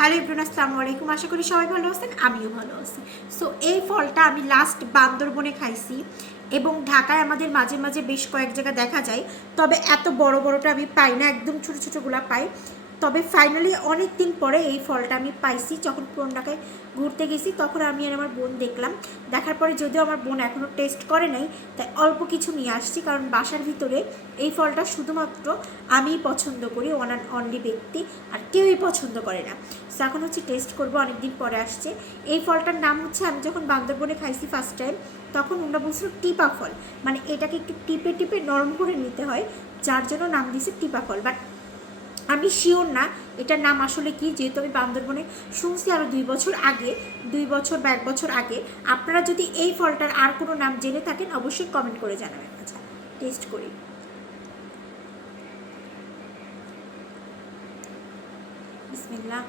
Hello everyone, আসসালামু আলাইকুম। আশা করি সবাই ভালো আছেন, আমিও ভালো আছি। সো এই ফলটা আমি লাস্ট বান্দরবনে খাইছি এবং ঢাকায় আমাদের মাঝে মাঝে বেশ কয়েক জায়গা দেখা যায়, তবে এত বড় বড়টা আমি পাই না, একদম ছোটো ছোটোগুলা পাই। তবে ফাইনালি অনেক দিন পরে এই ফলটা আমি পাইছি। যখন পুরনো ঢাকায় ঘুরতে গেছি তখন আমি আর আমার বোন দেখলাম। দেখার পরে যদিও আমার বোন এখনও টেস্ট করে নাই, তাই অল্প কিছু নিয়ে আসছি, কারণ বাসার ভিতরে এই ফলটা শুধুমাত্র আমিই পছন্দ করি, ওয়ান অ্যান্ড অনলি ব্যক্তি, আর কেউই পছন্দ করে না। সো এখন হচ্ছে টেস্ট করবো, অনেকদিন পরে আসছে। এই ফলটার নাম হচ্ছে, আমি যখন বান্দরবনে খাইছি ফার্স্ট টাইম তখন ওরা বলছিল টিপা ফল, মানে এটাকে একটু টিপে টিপে নরম করে নিতে হয়, যার জন্য নাম দিয়েছে টিপা ফল। বাট আমি শিওর না এটার নাম আসলে কি, যেহেতু আমি বান্দরবনে শুনছি আরও 2 বছর আগে, 2 বছর বা 1 বছর আগে। আপনারা যদি এই ফলটার আর কোনো নাম জেনে থাকেন অবশ্যই কমেন্ট করে জানাবেন। আচ্ছা, টেস্ট করি। বিসমিল্লাহ।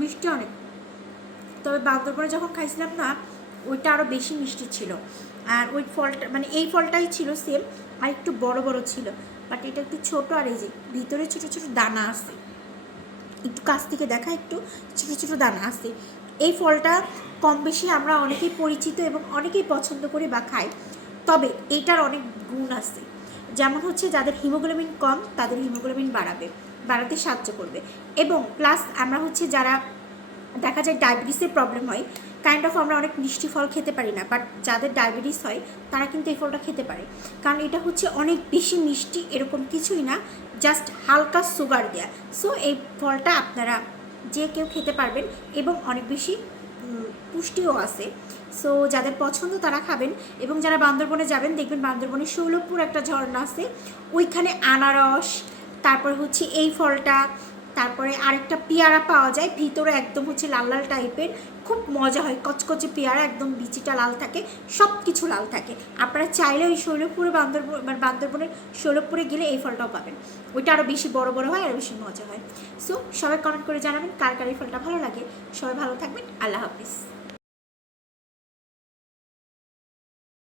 মিষ্টি অনেক, তবে বান্দরবনে যখন খাইছিলাম না, ওইটা আরও বেশি মিষ্টি ছিল। আর ওই ফলটা, মানে এই ফলটাই ছিল সেম, আর একটু বড় বড় ছিল। বাট এটা একটু ছোটো, আর এই যে ভিতরে ছোটো ছোটো দানা আছে, একটু কাছ থেকে দেখা, একটু ছোটো ছোটো দানা আছে। এই ফলটা কম বেশি আমরা অনেকেই পরিচিত এবং অনেকেই পছন্দ করি বা খাই। তবে এইটার অনেক গুণ আছে, যেমন হচ্ছে যাদের হিমোগ্লোবিন কম তাদের হিমোগ্লোবিন বাড়াতে সাহায্য করবে। এবং প্লাস আমরা হচ্ছে যারা দেখা যায় ডায়াবেটিসের প্রবলেম হয়, কাইন্ড অফ আমরা অনেক মিষ্টি ফল খেতে পারি না, বাট যাদের ডায়াবেটিস হয় তারা কিন্তু এই ফলটা খেতে পারে, কারণ এটা হচ্ছে অনেক বেশি মিষ্টি এরকম কিছুই না, জাস্ট হালকা সুগার দেয়া। সো এই ফলটা আপনারা যে কেউ খেতে পারবেন এবং অনেক বেশি পুষ্টিও আছে। সো যাদের পছন্দ তারা খাবেন। এবং যারা বান্দরবনে যাবেন দেখবেন বান্দরবনে শৈলপুর একটা ঝর্ণা আছে, ওইখানে আনারস, তারপর হচ্ছে এই ফলটা, তারপরে আরেকটা পেয়ারা পাওয়া যায়, ভিতরে একদম হচ্ছে লাল লাল টাইপের, খুব মজা হয়, কচকচে পেয়ারা, একদম বিচিটা লাল থাকে, সব কিছু লাল থাকে। আপনারা চাইলে ওই শৈলপুরে বান্দরবনের শৈলপুরে গেলে এই ফলটাও পাবেন, ওইটা আরও বেশি বড় বড় হয়, আরও বেশি মজা হয়। সো সবাই কমেন্ট করে জানাবেন কার কার এই ফলটা ভালো লাগে। সবাই ভালো থাকবেন, আল্লাহ হাফিজ।